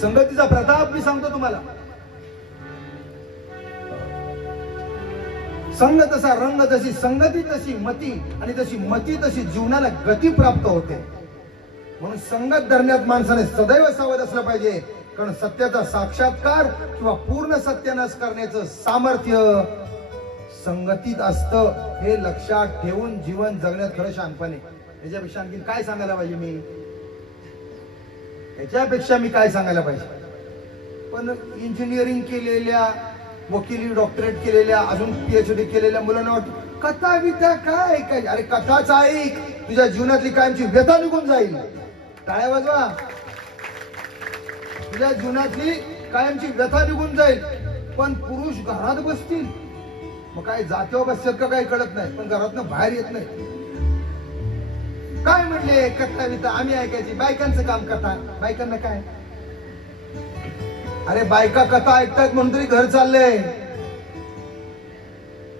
संगतीचा प्रताप मी सांगतो तुम्हाला. संग तसा रंग, जशी संगती तशी मती, आणि तशी मती तशी जीवनाला गती प्राप्त होते. म्हणून संगत धरण्यात माणसाने सदैव सावध असलं पाहिजे. कारण सत्याचा साक्षात्कार किंवा पूर्ण सत्यानाश करण्याचं सामर्थ्य संगतीत असतं. हे लक्षात ठेवून जीवन जगण्यात खरं शहाणपण आहे. याच्यापेक्षा आणखी काय सांगायला पाहिजे मी? याच्यापेक्षा मी काय सांगायला पाहिजे? पण इंजिनिअरिंग केलेल्या, वकिली डॉक्टरेट केलेल्या, अजून PhD केलेल्या मुलांना वाटतं कथा विद्या काय काय. अरे कथाच ऐक, तुझ्या जीवनातली कायमची व्यथा निघून जाईल. टाळ्या वाजवा. तुझ्या जीवनातली कायमची व्यथा निघून जाईल. पण पुरुष घरात बसतील, मग काय जातीवर बसतात का काही कळत नाही, पण घरातनं बाहेर येत नाही. काय म्हणले कथा विद्या आम्ही ऐकायची, बायकांचं काम कथा. बायकांना काय? अरे बायका कथा ऐकतात म्हणून तरी घर चाललंय.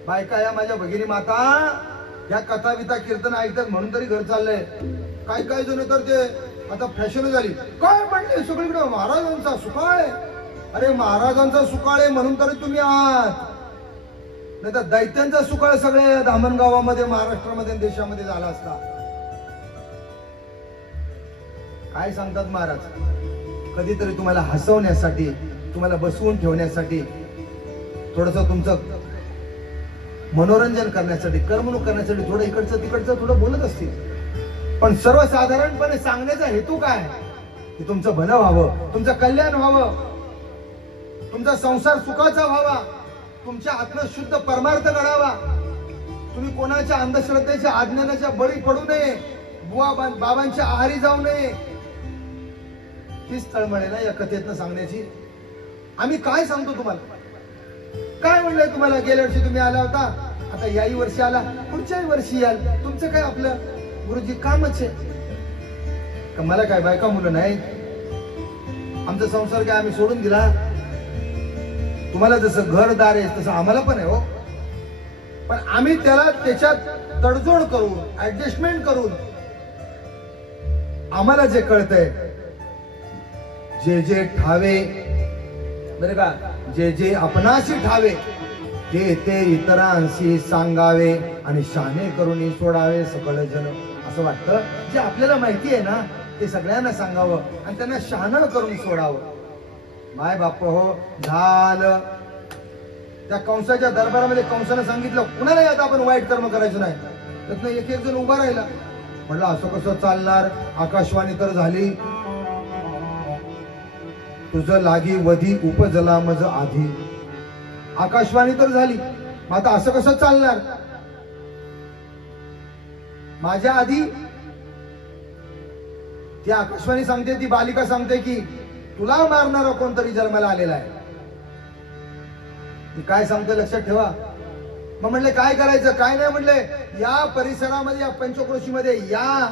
बायका या माझ्या भगिनी माता या कथा विथा कीर्तन ऐकतात म्हणून तरी घर चाललंय. काय काय जण तर ते आता फॅशन झाली. काय म्हणले सगळीकडे महाराजांचा सुकाळ आहे. अरे महाराजांचा सुकाळ आहे म्हणून तरी तुम्ही आहात, नाही तर दैत्यांचा सुकाळ सगळे धामणगावामध्ये, महाराष्ट्रामध्ये, देशामध्ये झाला असता. काय सांगतात महाराज? कधीतरी तुम्हाला हसवण्यासाठी, तुम्हाला बसवून ठेवण्यासाठी, थोडस तुमचं मनोरंजन करण्यासाठी, करमणूक करण्यासाठी थोडं इकडचं तिकडचं थोडं बोलत असतील. पण सर्वसाधारणपणे सांगण्याचा हेतू काय? की तुमचं भलं व्हावं, तुमचं कल्याण व्हावं, तुमचा संसार सुखाचा व्हावा, तुमच्या आत्म शुद्ध परमार्थ घडावा. तुम्ही कोणाच्या अंधश्रद्धेच्या अज्ञानाच्या बळी पडू नये, बुवा बाबांच्या आहारी जाऊ नये. हीच तळमळ आहे ना या कथेतनं सांगण्याची. आम्ही काय सांगतो तुम्हाला? काय म्हणलंय तुम्हाला? गेल्या वर्षी तुम्ही आला होता, आता याही वर्षी आला, पुढच्याही वर्षी याल. तुमचं काय? आपलं गुरुजी कामच आहे का? मला काय बायका मुलं नाही? आमचा संसार काय आम्ही सोडून दिला? तुम्हाला जसं घरदार आहे तसं आम्हाला पण आहे हो. पण आम्ही त्याला त्याच्यात तडजोड करून, ऍडजस्टमेंट करून, आम्हाला जे कळतंय, जे जे ठावे बरं का, जे जे आपणाशी ठावे ते ते इतरांशी सांगावे, आणि शाने करून सोडावे सकळ जन. असं वाटतं जे आपल्याला माहिती आहे ना ते सगळ्यांना सांगावं आणि त्यांना शहाणं करून सोडावं. माय बाप हो झालं. त्या कंसाच्या दरबारामध्ये कंसानं सांगितलं कुणालाही आता आपण वाईट कर्म करायचं नाही. त्यातनं एक एक जण उभा राहिला. म्हटलं असं कसं चालणार? आकाशवाणी तर झाली, तुझं लागी वधी उपजला मज आधी. आकाशवाणी तर झाली, मग आता असं कसं चालणार? माझ्या आधी ती आकाशवाणी सांगते, ती बालिका सांगते की तुला मारणारा कोणतरी जन्माला आलेला आहे. ती काय सांगते लक्षात ठेवा. मग म्हणले काय करायचं? काय नाही म्हणले, या परिसरामध्ये, या पंचक्रोशीमध्ये, या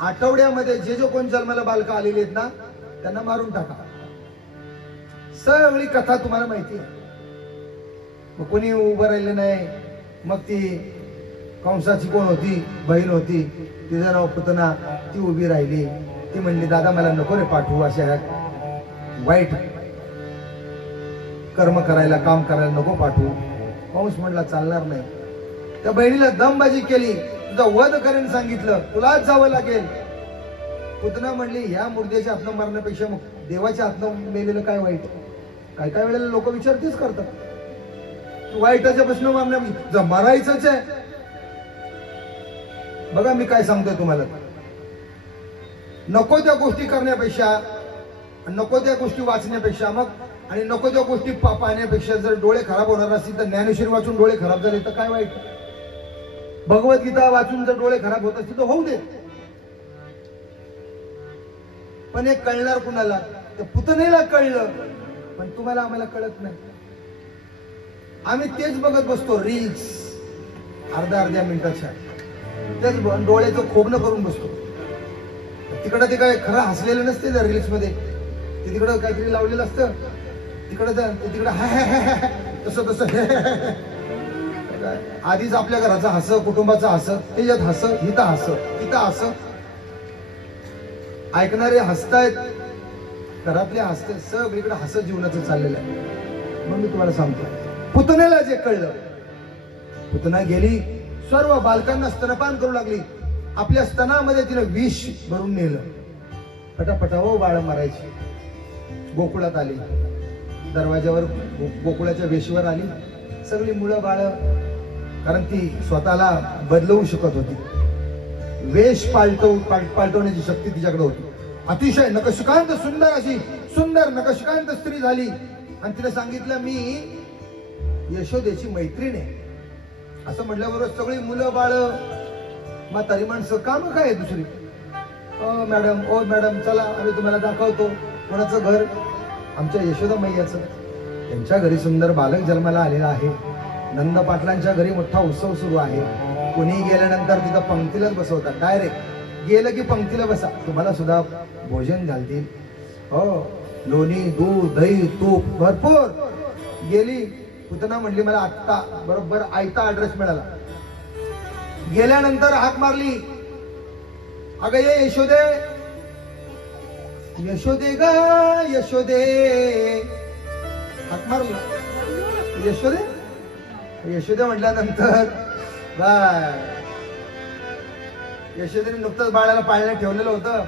आठवड्यामध्ये जे कोण जन्माला बालका आलेली आहेत ना त्यांना मारून टाका. सगळी कथा तुम्हाला माहिती आहे. मग कोणी उभं राहिले नाही. मग ती कंसाची कोण होती? बहीण होती, तिचं नाव पुतना. ती उभी राहिली. ती म्हणली दादा मला नको रे पाठवू अशा वाईट कर्म करायला, काम करायला नको पाठवू. कंस म्हणला चालणार नाही. त्या बहिणीला दमबाजी केली, तुझा वध करेन सांगितलं, तुलाच जावं लागेल. पुतना म्हणली ह्या मुर्द्याच्या हातनं मारण्यापेक्षा मग देवाच्या हातनं मेलेलं काय वाईट? काय काय वेळेला लोक विचारतेच करतात, वाईटाच्या प्रश्न मारण्यापेक्षा मरायचंच आहे. बघा मी काय सांगतोय तुम्हाला, नको त्या गोष्टी करण्यापेक्षा, नको त्या गोष्टी वाचण्यापेक्षा, मग आणि नको त्या गोष्टी पाहण्यापेक्षा जर डोळे खराब होणार असतील तर ज्ञानेश्वरी वाचून डोळे खराब झाले तर काय वाईट? भगवद्गीता वाचून जर डोळे खराब होत असतील तर होऊ दे. पण हे कळणार कुणाला? तर पुतणेला कळलं, पण तुम्हाला आम्हाला कळत नाही. आम्ही तेच बघत बसतो, रील्स अर्ध्या अर्ध्या मिनिटाच्या, तेच डोळ्याचं खोबणं करून बसतो. तिकडं ते काय खरं हसलेलं नसते त्या रील्स मध्ये, ते तिकडं काहीतरी लावलेलं असतं. तिकडं तसं तसं आधीच आपल्या घराचं हसं, कुटुंबाचं हसं, त्याच्यात हसं, हिथं हसं, तिथं हसं. ऐकणारे हसतायत घरातले हसते, सगळीकडे हसत जीवनाचं चाललेलं आहे. मग मी तुम्हाला सांगतो, पुतनेला जे कळलं, पुतना गेली, सर्व बालकांना स्तनपान करू लागली. आपल्या स्तनामध्ये तिने विष भरून नेलं. पटापटा हो बाळ मरायची. गोकुळात आली, दरवाज्यावर गोकुळाच्या वेशीवर आली. सगळी मुलं बाळ, कारण ती स्वतःला बदलवू शकत होती. वेश पालटवण्याची शक्ती तिच्याकडे होती. अतिशय नकशिकांत सुंदर, अशी सुंदर नकशिकांत स्त्री झाली. आणि तिने सांगितलं, मी यशोदेची मैत्रीण आहे. असं म्हटल्याबरोबर सगळी मुलं बाळ, म्हातारी माणसं, काम काय दुसरी, ओ मॅडम चला आम्ही तुम्हाला दाखवतो. कोणाचं घर? आमच्या यशोदा मैयाचं. त्यांच्या घरी सुंदर बालक जन्माला आलेला आहे. नंद पाटलांच्या घरी मोठा उत्सव सुरू आहे. कोणी गेल्यानंतर तिथं पंक्तीलाच बसवतात. डायरेक्ट गेलं की पंक्तीला बसा, तुम्हाला सुद्धा भोजन घालतील. हो, लोणी, दूध, दही, तूप भरपूर. गेली. पुतना म्हणली, मला आत्ता बरोबर आयता ऍड्रेस मिळाला. गेल्यानंतर हाक मारली, अगं ये यशोदे, यशोदे ग यशोदे. हाक मारला, यशोदे. यशोदे म्हटल्यानंतर यशोदेने नुकतंच बाळाला पाळण्यात ठेवलेलं होतं.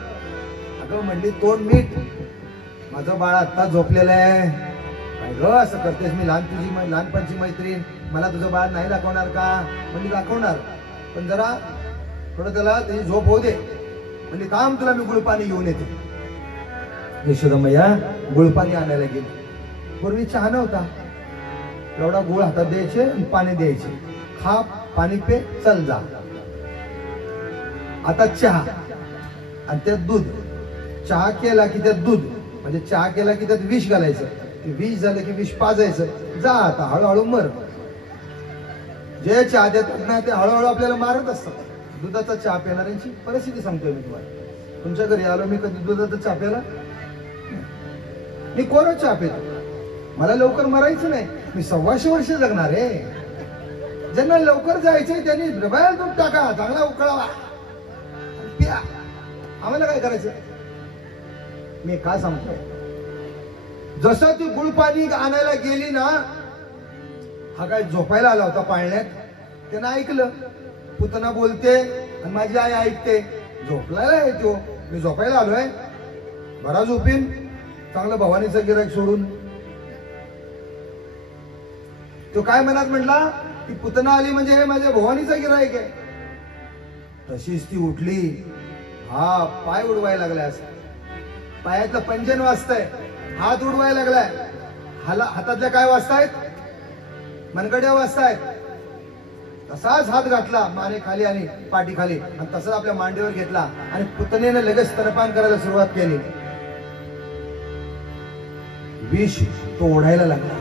अगं म्हणली, तोंड मीठ, माझं बाळ आत्ता झोपलेलं आहे. काय ग असं करतेस? मी लहानपणची मैत्रीण, मला तुझं बाळ नाही दाखवणार का? म्हणजे दाखवणार, पण जरा थोडं त्याला त्याची झोप होऊ दे. म्हणजे काम, तुला मी गुळपाणी घेऊन येते. यशोदा मैया गुळपाणी आणायला गेली. पूर्वी चहा नव्हता. एवढा गुळ हातात द्यायचे आणि पाणी द्यायचे. खा, पाणी पे, चल जा. आता चहा आणि त्यात दूध. चहा केला की त्यात दूध, म्हणजे चहा केला की त्यात विष घालायचं. विष झालं की विष पाजायचं. जा आता, हळूहळू मर. जे चहा देतात ना ते हळूहळू आपल्याला मारत असतात. दुधाचा चहा पिणाऱ्यांची परिस्थिती सांगतोय मी तुम्हाला. तुमच्या घरी आलो मी, कधी दुधाचा चहा प्याला? मी कोरा चहा पितो. मला लवकर मरायचं नाही. मी 125 वर्ष जगणार आहे. ज्यांना लवकर जायचंय त्यांनी डब्याला दूध टाका, चांगला उकळावा, प्या. आम्हाला काय करायचं? मी काय सांगतोय, जसं ती गुळपाणी आणायला गेली ना, हा काय झोपायला आला होता पाळण्यात. त्यानं ऐकलं, पुतना बोलते आणि माझी आई ऐकते. झोपलाय आहे तो, मी झोपायला आलोय, बरा झोपीन, चांगलं भवानीचं गिराईक सोडून. तो काय मनात म्हटला, ती पुतना आली म्हणजे हे माझ्या भवानीचं गिराईक आहे. तशीच ती उठली. हा पाय उडवायला लागलाय, असं पायातलं पंजन वाजतंय, हात उडवायला लागलाय. हातातल्या काय वाजतायत? मनगड्या वाजतायत. तसाच हात घातला माने खाली आणि पाठी खाली, आणि तसाच आपल्या मांडीवर घेतला आणि पुतनेने लगेच स्तनपान करायला सुरुवात केली. विष तो ओढायला लागला.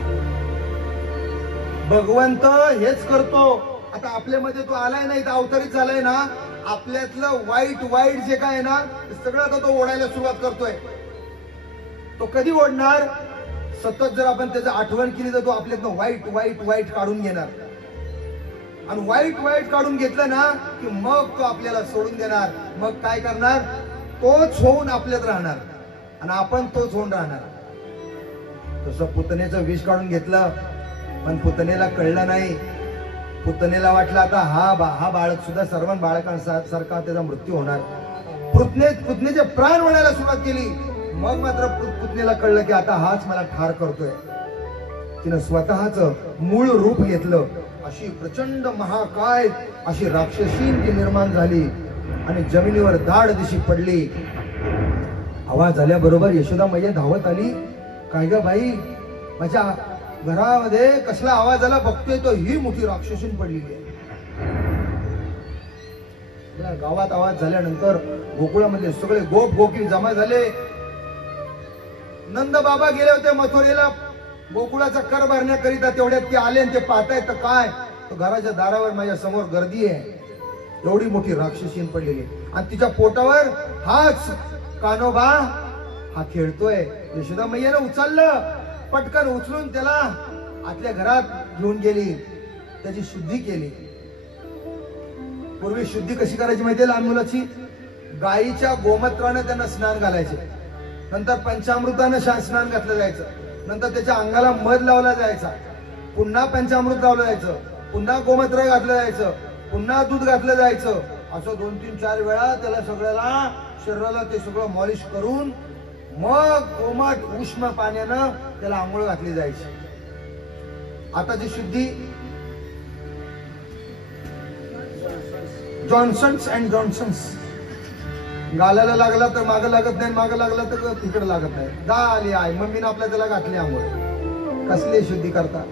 भगवंत हेच करतो. आता आपल्यामध्ये तो आलाय ना, इथं अवतरित झालाय ना, आपल्यातलं वाईट जे काय आहे ना, सगळं आता तो ओढायला सुरुवात करतोय. तो कधी ओढणार? सतत जर आपण त्याची आठवण केली तर तो आपल्यातनं वाईट काढून घेणार. आणि वाईट काढून घेतलं ना की मग तो आपल्याला सोडून देणार. मग काय करणार? तोच होऊन आपल्यात राहणार आणि आपण तोच होऊन राहणार. तसं पुतनेचं विष काढून घेतलं, पण पुतनेला कळलं नाही. पुतनेला वाटलं आता हा बाळक सुद्धा सर्व बाळकांसारखा त्याचा मृत्यू होणार. पुतनेचे प्राण वळायला सुरुवात केली. मग मात्र पुतनेला कळलं की आता हाच मला ठार करतोय. तिनं स्वतःच मूळ रूप घेतलं. अशी प्रचंड महाकाय अशी राक्षसी ती निर्माण झाली आणि जमिनीवर दाड दिशी पडली. आवाज आल्याबरोबर यशोदा मैया धावत आली. काय ग बाई, माझ्या घरामध्ये कसला आवाज आला बघतोय, तो ही मोठी राक्षसीन पडलेली आहे. गावात आवाज झाल्यानंतर गोकुळामध्ये सगळे गोप गोपी जमा झाले. नंद बाबा गेले होते मथुरेला गोकुळाचा कर भरण्याकरिता. तेवढ्यात ते आले आणि ते पाहतायत तर काय, तो घराच्या दारावर माझ्या समोर गर्दी आहे. एवढी मोठी राक्षसीन पडलेली आणि तिच्या पोटावर हाच कानोबा हा खेळतोय. यशोदा मैयानं उचललं, पटकन उचलून त्याला आतल्या घरात घेऊन गेली, त्याची शुद्धी केली. पूर्वी शुद्धी कशी करायची माहितीये लहान मुलाची? गायीच्या गोमूत्राने त्यांना स्नान घालायचे. नंतर पंचामृतानं स्नान घातलं जायचं, नंतर त्याच्या अंगाला मध लावला जायचा, पुन्हा पंचामृत लावलं जायचं, पुन्हा गोमूत्र घातलं जायचं, पुन्हा दूध घातलं जायचं. असं 2, 3, 4 वेळा त्याला सगळ्याला शरीराला ते सगळं मॉलिश करून मग कोमट उष्ण पाण्यानं त्याला आंघोळ घातली जायची. आताची शुद्धी जॉन्सन्स अँड जॉन्सन्स. गालाला लागला तर मागं लागत नाही, मागं लागला तर तिकडे लागत नाही. आली आहे मम्मीने आपल्या त्याला घातली आंघोळ. कसली शुद्धी करता?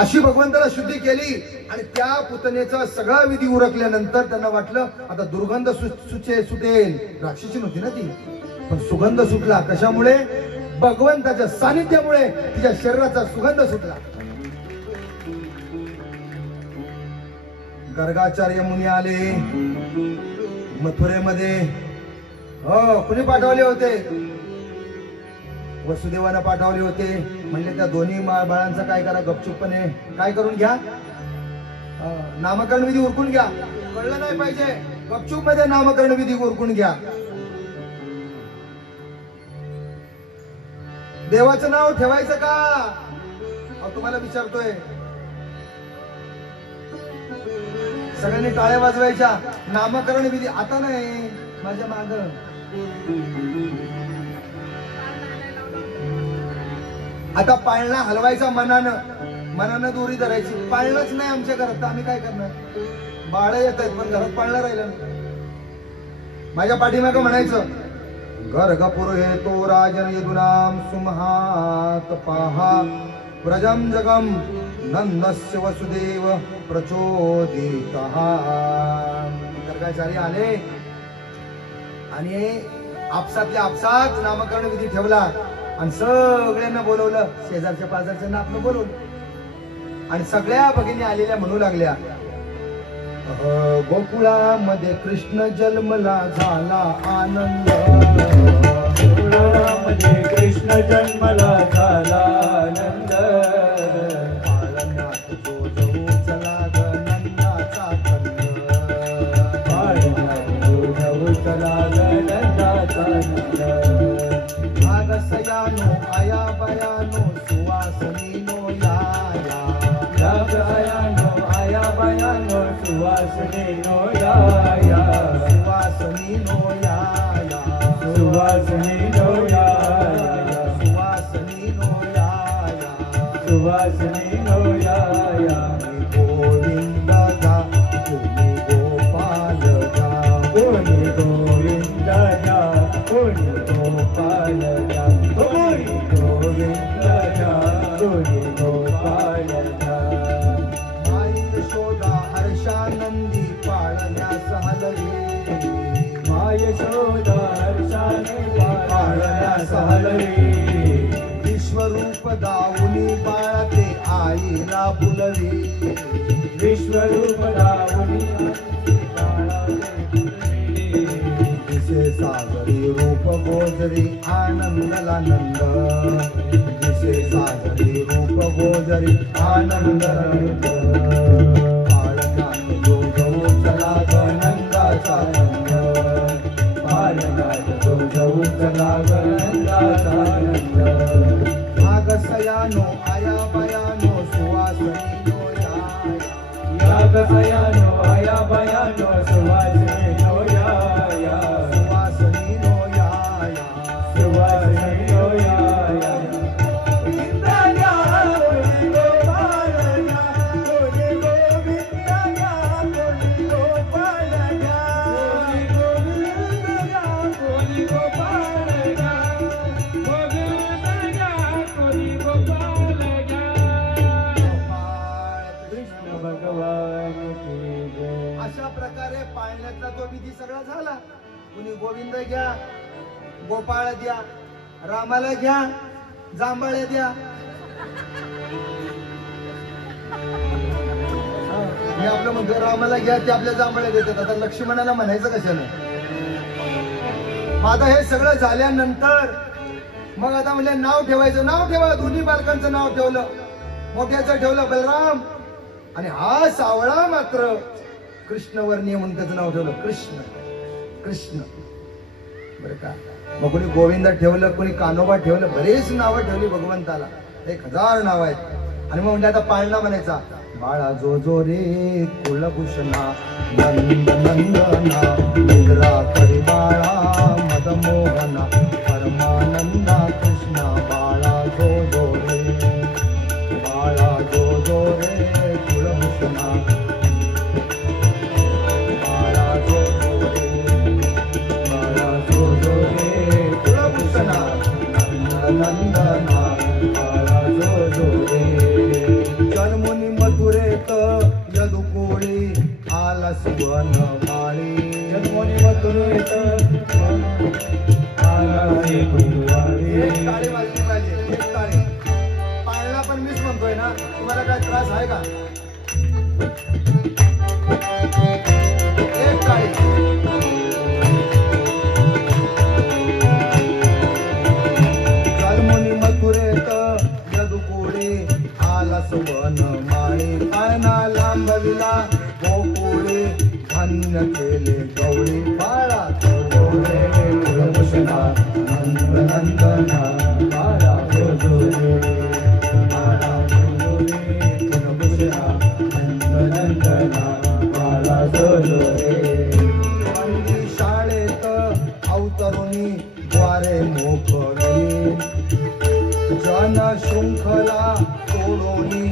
अशी भगवंताला शुद्धी केली आणि त्या पुतनेचा सगळा विधी उरकल्यानंतर त्यांना वाटलं आता दुर्गंध सुटेल. राक्षसी नव्हती ना ती, पण सुगंध सुटला. कशामुळे? भगवंताच्या सानिध्यामुळे तिच्या शरीराचा सुगंध सुटला. गर्गाचार्य मुनी आले मथुरेमध्ये. हो, कुणी पाठवले होते? वसुदेवानं पाठवले होते. म्हणले त्या दोन्ही बाळांचं काय करा, गपचूपपणे काय करून घ्या, नामकरण विधी उरकून घ्या. कळलं नाही पाहिजे, गपचूप मध्ये नामकरण विधी उरकून घ्या. देवाचं नाव ठेवायचं का? तुम्हाला विचारतोय. सगळ्यांनी टाळ्या वाजवायच्या. नामकरण विधी आता नाही, माझ्या माग. आता पाळणा हलवायचा मनानं दोरी धरायची. पाळणंच नाही आमच्या घरात, आम्ही काय करणार? बाळ येत आहेत पण घरात पाळणं राहिलं. माझ्या पाठीमागं म्हणायचं, गर्ग पुरोहितो राजन यदुनाम सुमहात पाहा प्रजम जगम नंदस्य वसुदेव प्रचोदितः. गर्गाचार्य आले आणि आपसातल्या आपसात नामकरण विधी ठेवला आणि सगळ्यांना बोलवलं. शेजारच्या पाजारच्यांना आपलं बोलवलं आणि सगळ्या भगिनी आलेल्या म्हणू लागल्या, गोकुळामध्ये कृष्ण जन्मला झाला आनंद. गोकुळामध्ये कृष्ण जन्मला झाला आनंद. पाळण्यात जो जाऊ चला ग नंदाचा कंद. पाळण्यात जो जाऊ चला ग नंदाचा कंद. आगसयानो आया बयानो सुवासनीनो याया. आगसयानो आया बयानो सुवासनीनो याया. सुवासनीनो याया. सुवासनीनो याया. सुवासनीनो याया. सुवासनीनो याया. गोविंद गा कोणी गोपाल गा. कोणी गोविंद गा कोणी गोपाल गा. कोणी गोविंद गा कोणी गोपाल गा. माई यशोदा हर्षानंदी पाळण्यास हलवी. माय यशोदा हर्षानंदी पाळण्यास हलवी. विश्वरूप दाऊनी बाळते आईला बुलवी. विश्वरूप दाऊनी दिसे सागरी रूप गोजरी आनंदला नंद. दिसे सागरी रूप गोजरी आनंद. पाळण्यात जो जाऊ चला ग नंदाचा नंद. पाळण्यात जो जाऊ चला ग नंदाचा नंद. आगसयानो आया बयानो सुवासनीनो याया. आगसयानो आया बयानो सुवासनीनो याया. सुवासनीनो याया. सुवासनीनो याया. गोविंद गा कोणी गोपाल गा. कोणी गोविंद गा कोणी गोपाल गा. कोणी गोविंद गा कोणी गोपाल गा. गोविंद गा कोणी गोपाल गा. कृष्ण भगवान की जय. अशा प्रकारे पाळण्यातला तो विधी सगळा झाला. कुणी गोविंद घ्या, गोपाळ द्या, रामाला घ्या, जांभळे द्या. मी आपलं म्हणतो रामाला घ्या, ते आपल्या जांभळे देतात. आता लक्ष्मणाला म्हणायचं कशाने? आता हे सगळं झाल्यानंतर मग आता म्हणजे नाव ठेवायचं. नाव ठेवा. दोन्ही बालकांचं नाव ठेवलं. मोठ्याचं ठेवलं बलराम आणि हा सावळा मात्र कृष्णवर्णीय म्हणून त्याचं नाव ठेवलं कृष्ण. कृष्ण बरं का? मग कोणी गोविंद ठेवलं, कोणी कान्होबा ठेवलं, बरेच नावं ठेवली भगवंताला, 1000 नाव आहेत. आणि मग म्हणजे आता पाळणा म्हणायचा, बाळा जो जो रे कुलभूषणा नंद नंदना इंद्रा करी बाळा मदमोहना परमानंदा कृष्णा बाळा जो जो रे कुलभूषणा बाळा जो जो रे कुलभूषणा नंद नंदना बाळा जो जो रे जन्मुनी मथुरेत यदुकुळी आला सुवन माळी जन्मुनी मथुरेत आला सुवनमाळी. टाळी वाजली पाहिजे, टाळी. पाळणा पण मीच म्हणतोय ना, तुम्हाला काय त्रास आहे का? एक टाळी. जन्मुनी मथुरेत यदुकुळी आला सुवन माळी पाळणा लांबविला गोकुळे धन्य केले गवळी बाळा जोरे कुलभूषणा नंद नंदना बाळा जोरे बाळा जोरे कुलभूषणा नंद नंदना बाळा जोरे. शाळेत अवतरुणी द्वारे मोकळी जन शृंखला तोडोनी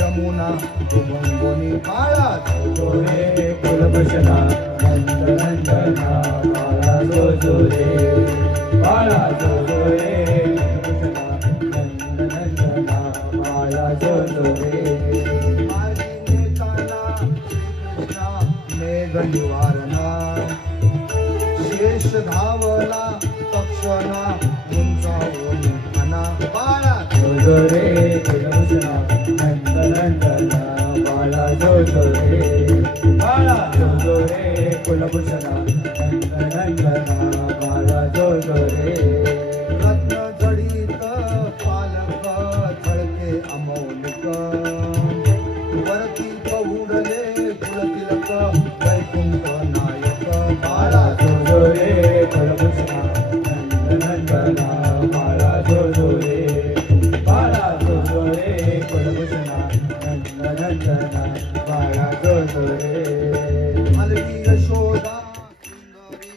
यमुना दुभंगोनी बाळा जोरे कुलभूषणा नंद नंदना बाळा जोरे बाळा जोरे कुलभूषणा नंद नंदना बाळा जोरे. मार्गी नेताना श्रीकृष्णा मेघ निवारणा शेष धावला तक्षणा उंचावून म्हणा बाळा जोरे कुलभूषणा नंद नंदना बाळा जोरे बाळा जोरे कुलभूषणा नंद नंदना बाळा जोरे. रत्न जडित पालक झळके अमौलिक वरती पहुडले कुलतिलक वैकुंठ नायक बाळा जोरे कुलभूषणा नंद नंदना बाळा जोरे बाळा जोरे कुलभूषणा नंद नंदना बाळा जोरे. हलवी यशोदा सुंदरी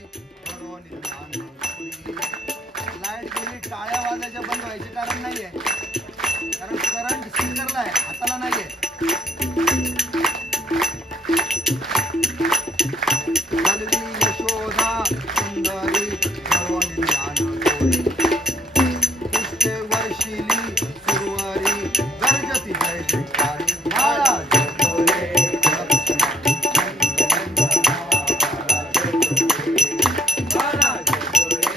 भरोनी लांडोरी. लाईट गेली, टाळ्या वाजायच्या बंद व्हायचे कारण नाहीये, कारण करंट स्पीकरला आहे, हाताला नाहीये. हलवी यशोदा सुंदरी भरोनी लांडोरी पुष्टे वर्षिली सुरवरी गर्जती जय जयकारी बाळा जोरे कुलभूषणा बाळा जोरे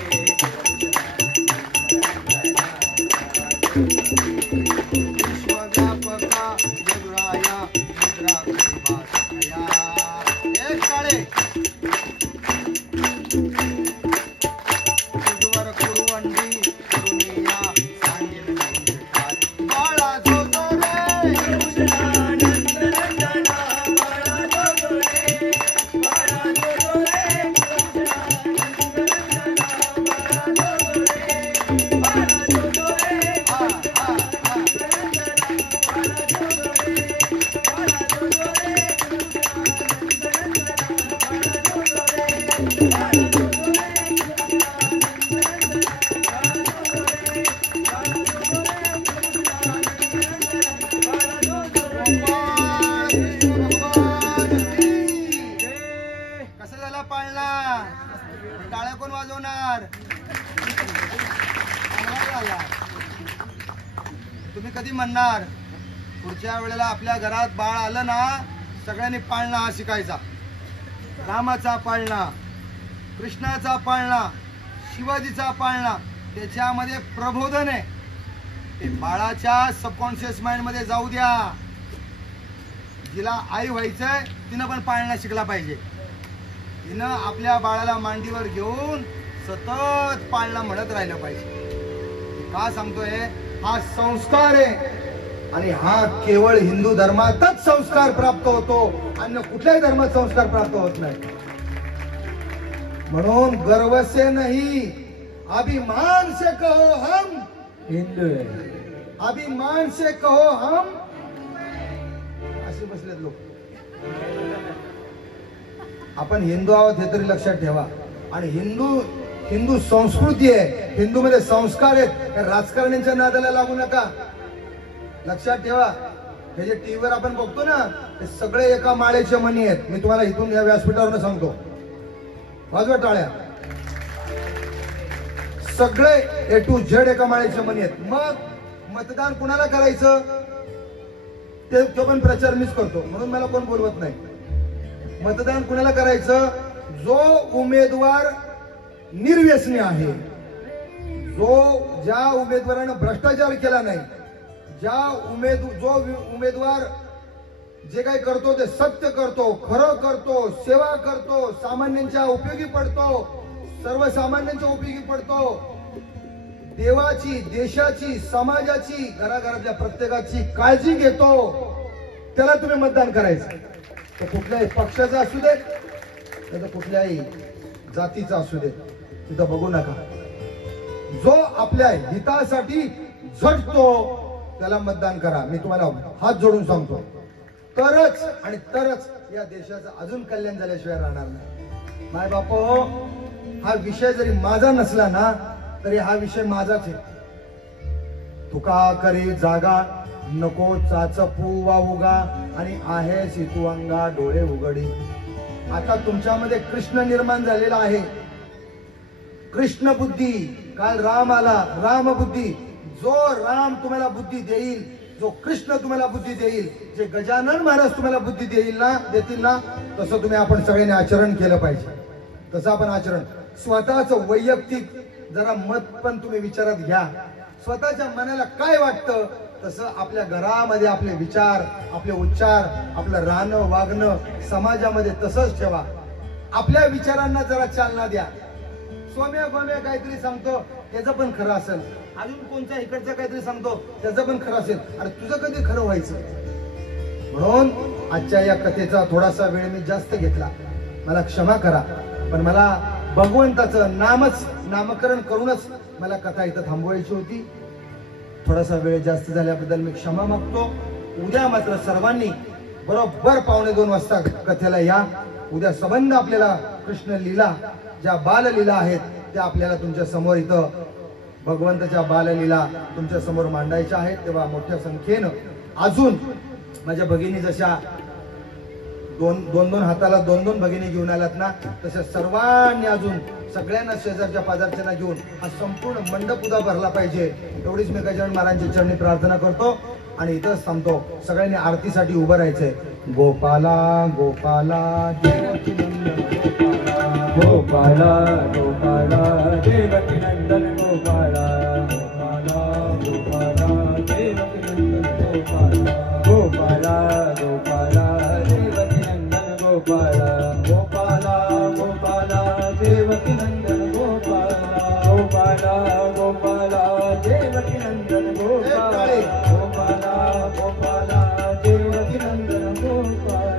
विश्वव्यापका यदुराया मुद्रा कृपासया. एक काळे उज्ज्वर कुरुवंडी करुणिया सांगेल नंदकारी बाळा जो जोरे कुलभूषणा नंद नंदना बाळा जो जोरे बाळा जो जोरे कुलभूषणा नंद नंदना बाळा जो जोरे बाळा जो जोरे हा हा हा बाळा जो जोरे बाळा जो जोरे कुलभूषणा नंद नंदना बाळा जो जोरे बाळा जो कसं झाला पाळणा? टाळ्या कोण वाजवणार? तुम्ही कधी म्हणणार? पुढच्या वेळेला आपल्या घरात बाळ आलं ना, सगळ्यांनी पाळणा हा शिकायचा. रामाचा पाळणा, कृष्णाचा पाळणा, शिवाजीचा पाळणा, त्याच्यामध्ये प्रबोधन आहे. ते बाळाच्या सबकॉन्शियस माइंड मध्ये जाऊ द्या. जिला आई व्हायचंय तिनं पण पाळणा शिकला पाहिजे. तिनं आपल्या बाळाला मांडीवर घेऊन सतत पाळणा म्हणत राहिलं पाहिजे. का सांगतोय? हा संस्कार आहे आणि हा केवळ हिंदू धर्मातच संस्कार प्राप्त होतो, अन्य कुठल्याही धर्मात संस्कार प्राप्त होत नाही. म्हणून गर्व से नहीं अभिमान से कहो हम हिंदू है, अभिमान से कहो हम, असे बसलेत लोक. आपण हिंदू आहोत हे तरी लक्षात ठेवा. आणि हिंदू संस्कृती आहे, हिंदू मध्ये संस्कार आहेत. राजकारण्यांच्या नादाला लागू नका. लक्षात ठेवा, हे जे टीव्हीवर आपण बघतो ना, ते सगळे एका माळेचे मणी आहेत. मी तुम्हाला इथून या व्यासपीठावरून सांगतो. वाजवा टाळ्या. सगळे ए टू झेड एका माळेचे मणी आहेत. मग मतदान कुणाला करायचं तो पण प्रचार मीच करतो, म्हणून मला कोण बोलवत नाही. मतदान कुणाला करायचं? जो उमेदवार निर्व्यसनी आहे, ज्या उमेदवारानं भ्रष्टाचार केला नाही, जो उमेदवार जे काही करतो ते सत्य करतो, खरं करतो, सेवा करतो, सामान्यांच्या उपयोगी पडतो, सर्वसामान्यांच्या उपयोगी पडतो, देवाची, देशाची, समाजाची, घराघरातल्या प्रत्येकाची काळजी घेतो, त्याला तुम्ही मतदान करायचं. तो कुठल्याही पक्षाचा असू दे, तर कुठल्याही जातीचा असू दे, तिथं बघू नका. जो आपल्या हितासाठी झटतो त्याला मतदान करा. मी तुम्हाला हात जोडून सांगतो. तरच आणि तरच या देशाचं अजून कल्याण झाल्याशिवाय राहणार नाही. माय बापो, हा विषय जरी माझा नसला ना, तरी हा विषय माझाच आहे. तुका करी जागा नको चाचपू वा उगा, आणि आहे सितू अंगा डोळे उघडी. आता तुमच्यामध्ये कृष्ण निर्माण झालेला आहे. कृष्ण बुद्धी. काल राम आला, राम बुद्धी. जो राम तुम्हाला बुद्धी देईल, जो कृष्ण तुम्हाला बुद्धी देईल, जे गजानन महाराज तुम्हाला बुद्धी देतील ना, तसं तुम्ही आपण सगळ्यांनी आचरण केलं पाहिजे. तसं आपण आचरण, स्वतःच वैयक्तिक जरा मत पण तुम्ही विचारात घ्या. स्वतःच्या मनाला काय वाटतं तसं आपल्या घरामध्ये आपले विचार, आपले उच्चार, आपलं राहणं वागणं समाजामध्ये तसंच ठेवा. आपल्या विचारांना जरा चालना द्या. सोम्या गोम्या काहीतरी सांगतो त्याचं पण खरं असेल, अजून कोणत्या इकडचं काहीतरी सांगतो त्याचं पण खरं असेल. अरे तुझं कधी खरं व्हायचं? म्हणून आजच्या या कथेचा थोडासा वेळ मी जास्त घेतला, मला क्षमा करा. पण मला भगवंताचं नामकरण करूनच मला कथा इथं थांबवायची होती. थोडासा वेळ जास्त झाल्याबद्दल मी क्षमा मागतो. उद्या मात्र सर्वांनी बरोबर 2:45 वाजता कथेला या. उद्या संबंध आपल्याला कृष्ण लीला, ज्या बाललीला आहेत त्या आपल्याला तुमच्या समोर इथं भगवंताच्या बाललीला तुमच्या समोर मांडायच्या आहेत. तेव्हा मोठ्या संख्येनं अजून माझ्या भगिनी जशा दोन हाताला दोन भगिनी घेऊन आलात ना, तशा सर्वांनी अजून सगळ्यांना शेजारच्या पाजारच्यांना घेऊन हा संपूर्ण मंडप उदा भरला पाहिजे. एवढीच मी गजानन महाराजांच्या चरणी प्रार्थना करतो आणि इथंच थांबतो. सगळ्यांनी आरतीसाठी उभं राहायचंय. गोपाला गोपाला देवकी नंदन गोपाला, गोपाला गोपाला देवकी नंदन गोपाला, गोपाला गोपाला देवकी नंदन गोपाला, गोपाला गोपाला देवकी नंदन गोपाला, गोपाला गोपाला देवकी नंदन गोपाला, गोपाला गोपाला देवकी नंदन गोपाला,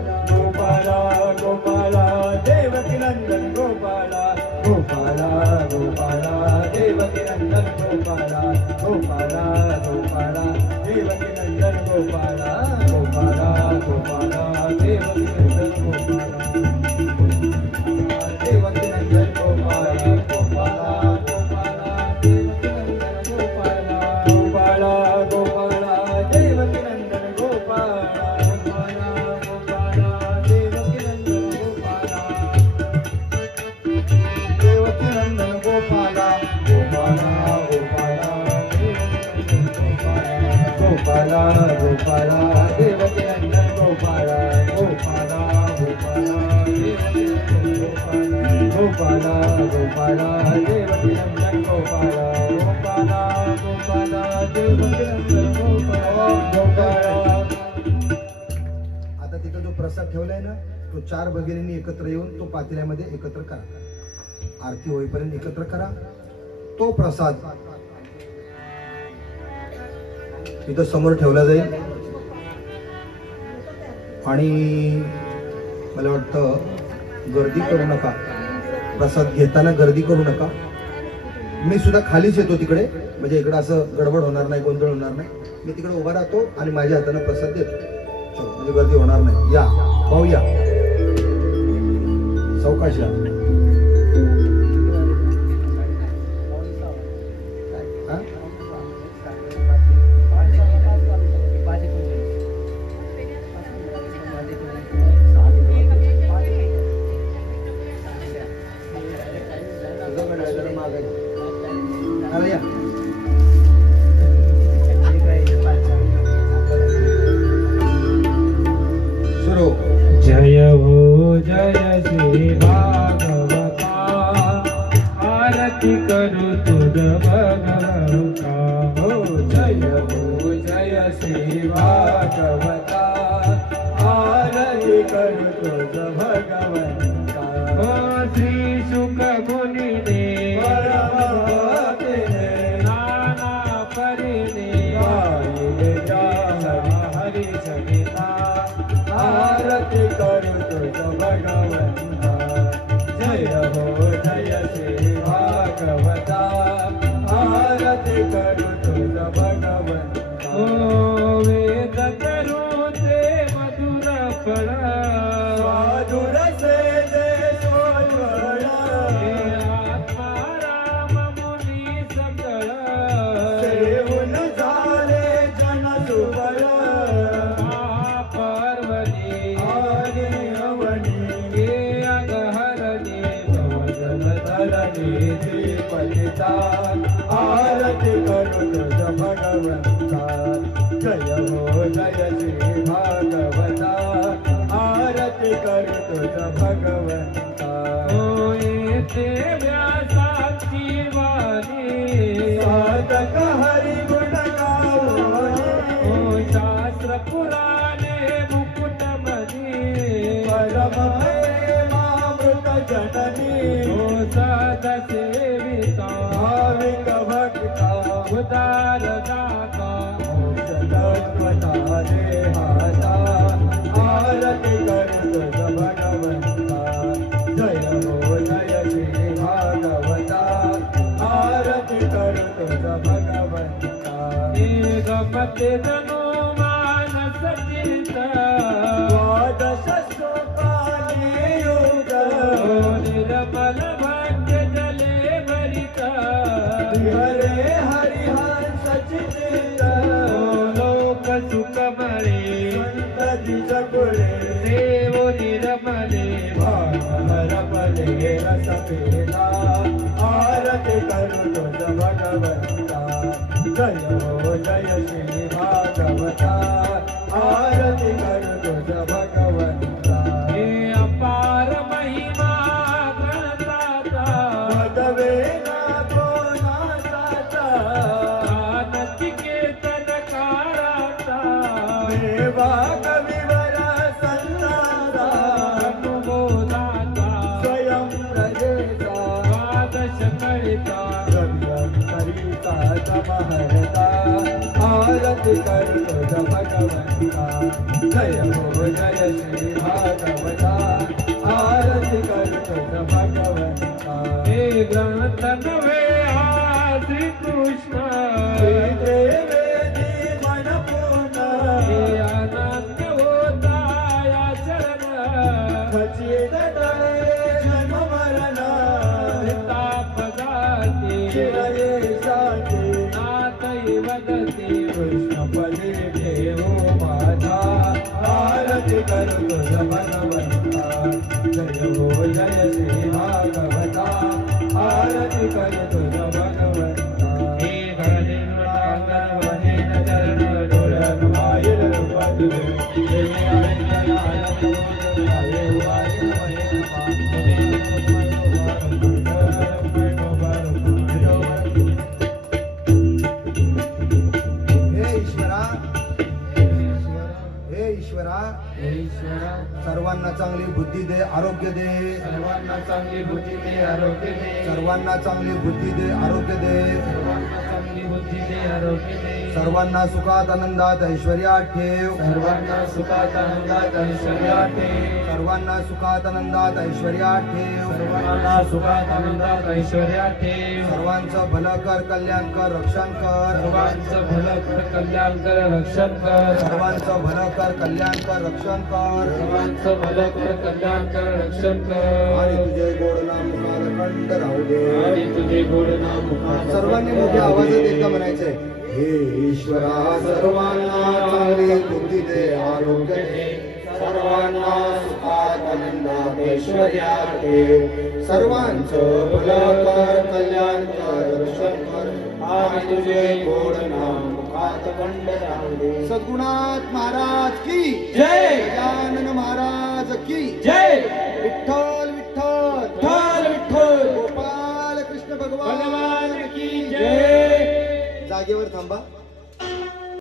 गोपाला गोपाला देवकी नंदन गोपाला, गोपाला गोपाला देवकी नंदन गोपाला, गोपाला गोपाला देवकी नंदन गोपाला, गोपाला गोपाला देवकी नंदन गोपाला, गोपाला गोपाला देवकी नंदन गोपाला, देवकी नंदन गोपाला, गोपाला गोपाला देवकी नंदन गोपाला, गोपाला गोपाला देवकी नंदन गोपाला, गोपाला गोपाला देवकी नंदन गोपाला, देवकी नंदन गोपाला, गोपाला गोपाला गोपाला गोपाला देवकी नंदन गोपाला, गोपाला गोपाला देवकी नंदन गोपाला, गोपाला गोपाला देवकी नंदन गोपाला, गोपाला गोपाला देवकी नंदन गोपाला, गोपाला. आता तिथं जो प्रसाद ठेवलाय ना, तो 4 भगिनींनी एकत्र येऊन तो पातेल्यामध्ये एकत्र करा. आरती होईपर्यंत एकत्र करा. तो प्रसाद इथं समोर ठेवला जाईल. आणि मला वाटतं गर्दी करू नका, प्रसाद घेताना गर्दी करू नका. मी सुद्धा खालीच येतो तिकडे, म्हणजे इकडे असं गडबड होणार नाही, गोंधळ होणार नाही. मी तिकडे उभा राहतो आणि माझ्या हाताने प्रसाद देतो. चलो, म्हणजे गर्दी होणार नाही. या भाऊ या, सावकाश या. जय हो जय श्री भागवता, आरती करू तुझ भगवंता. हो जय हो जय श्री भागवता, आरती करू तुझ भगवंता. हो श्री शुक मुनीने नाना परिने गायले हरि सहिता, आरती करू तुझ भगवंता. जय हो जय श्री भागवता, आरती करू तुझ भगवंता. ओ वेद करू ते मधुर फळ, साधुर से जे सोज्वळ, आत्मा राम मुनी सकळ, सेवून झाले जन सुबळ. आरती करू तुझ भगवंता. जय हो जय श्री भागवता, आरती करू तुझ भगवंता. हो येते व्यासाची वाणी, साधक हरी गुण गावोनी. हो शास्त्र पुराणे मुकुट मनी, परम प्रेमामृत जननी. हो सदा सेविता भाविक भक्ता, उदार दाता तत्वता देहाता. आरती करू तुझ भगवंता. जय हो जय श्री भागवता, आरती करू तुझ भगवंता. गमते तनु मानस चित्त, द्वादश श्लोकानि युग. निर्मल भाग्य जले भरिता, हरे हरिहंस चित्त. लोक सुख मळे संतति सकुळे, देवो निर्मले भागवरमले रस पेला. आरती करू तुझ भगवंता. जय हो जय श्री भागवता, आरती करू तुझ भगवंता. हे अपार महिमा गणताचा, पदवेना कोणाचा, नचिकेतन काळाचा. देवा कविवर संताचा, अनुभोदाचा स्वयं प्रजेचा. द्वादश कळिता गव्यंतरिता समहरता. आरती करू तुझ भगवंता. जय हो जय श्री भागवता, आरती करू तुझ भगवंता. हे ग्रंथ नव्हे हा श्री कृष्ण, वेदी मन पूर्ण. हे आनंद होता या चरण, खचित तळे जन्म मरण. ताप जाते चिरये शांती, नाथई वदते कृष्णपदे देवो माझा. आरती करू तुझ भगवंता. जय हो जय श्री भागवता, आरती करू तुझ भगवंता. हे गणेश वनेन चरण डोळ्यात वाईल रूपातु, देवे आनंदना आनंद आये वाईल वनेन सर्वांना चांगली बुद्धी दे, आरोग्य दे. सर्वांना चांगली बुद्धी दे, आरोग्य दे. सर्वांना चांगली बुद्धी दे, आरोग्य दे. सर्वांना चांगली बुद्धी दे, आरोग्य दे. सर्वांना सुखात आनंदात ऐश्वर्यात ठेव. सर्वांना सुखात आनंदात ऐश्वर्यात ठेव. सर्वांना सुखात आनंदात ऐश्वर्यात ठेव. सर्वांना सुखात आनंदात ऐश्वर्यात ठेव. सर्वांचं भलं कर, कल्याण कर, रक्षण कर. सर्वांचं भलं कर, कल्याण कर, रक्षण कर. सर्वांचं भलं कर, कल्याण कर, रक्षण कर. सर्वांचं भलं कर, कल्याण कर, रक्षण आणि कर. तुझे गोड नाम मुखात अखंड राहू दे. आणि तुझे गोड नाम मुखात सर्वांनी मोठ्या आवाजात एकदा म्हणायचंय, हे ईश्वरा सर्वांना चांगली बुद्धी दे, आरोग्य दे. सर्वांना सुखात आनंदात ऐश्वर्यात ठेव. सर्वांचं भलं कर, कल्याण कर, रक्षण कर. आणि तुझे गोड नाम मुखात अखंड राहू दे. सद्गुणात महाराज की जय. गजानन महाराज की जय. विठ्ठल विठ्ठल विठ्ठल विठ्ठल गोपाल कृष्ण भगवान भगवान की जय. जागेवर थांबा.